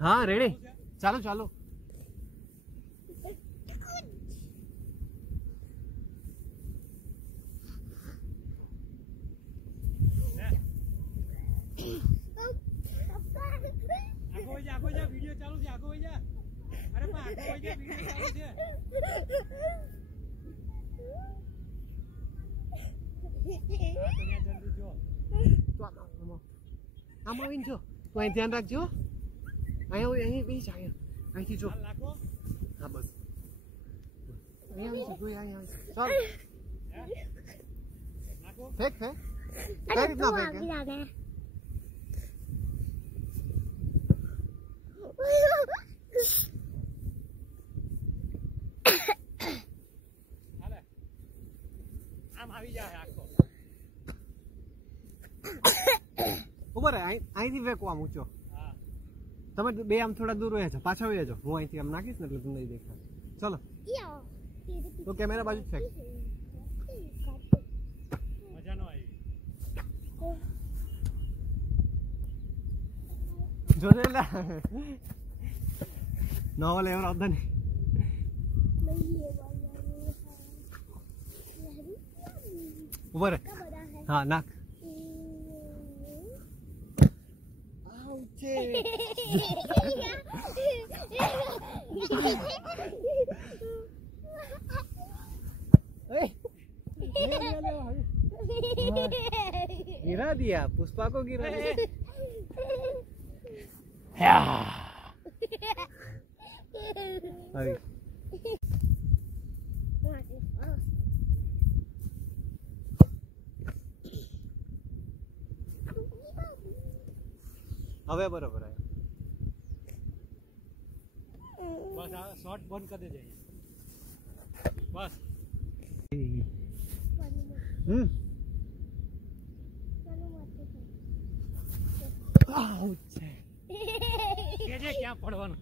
हाँ रेडी चालो चालो आगो जा वीडियो चालू છે आगो जा अरे પણ आगो जा वीडियो चालू છે जल्दी जो तो आम आवीने जो तो અહીં ધ્યાન રાખજો અહીં બેસી જા અહીંથી જો લાગો હા બસ અહીં આવી ચાલ લાગો ફેક કઈ રીતના ફેક હાલે આમ આવી જાય આખો ઉભો રહે અહીંથી ફેંકો આમ ઊંચો હા તમે બે આમ થોડા દૂર રહે છો પાછા આવી જજો હું અહીંથી આમ નાખીશ ને એટલે તમને નહીં દેખાય ચલો તો કેમેરા બાજુ જ ફેંક મજા નો આવી જોને લા નોવલ એવર આવતા નહીં ઉભો રહે હા નાખ गिरा दिया पुष्पा को गिरा दिया હવે બરાબર આવ્યો બસ આ શોટ બંધ કરી દેજે બસ કેજે ક્યાં પડવાનું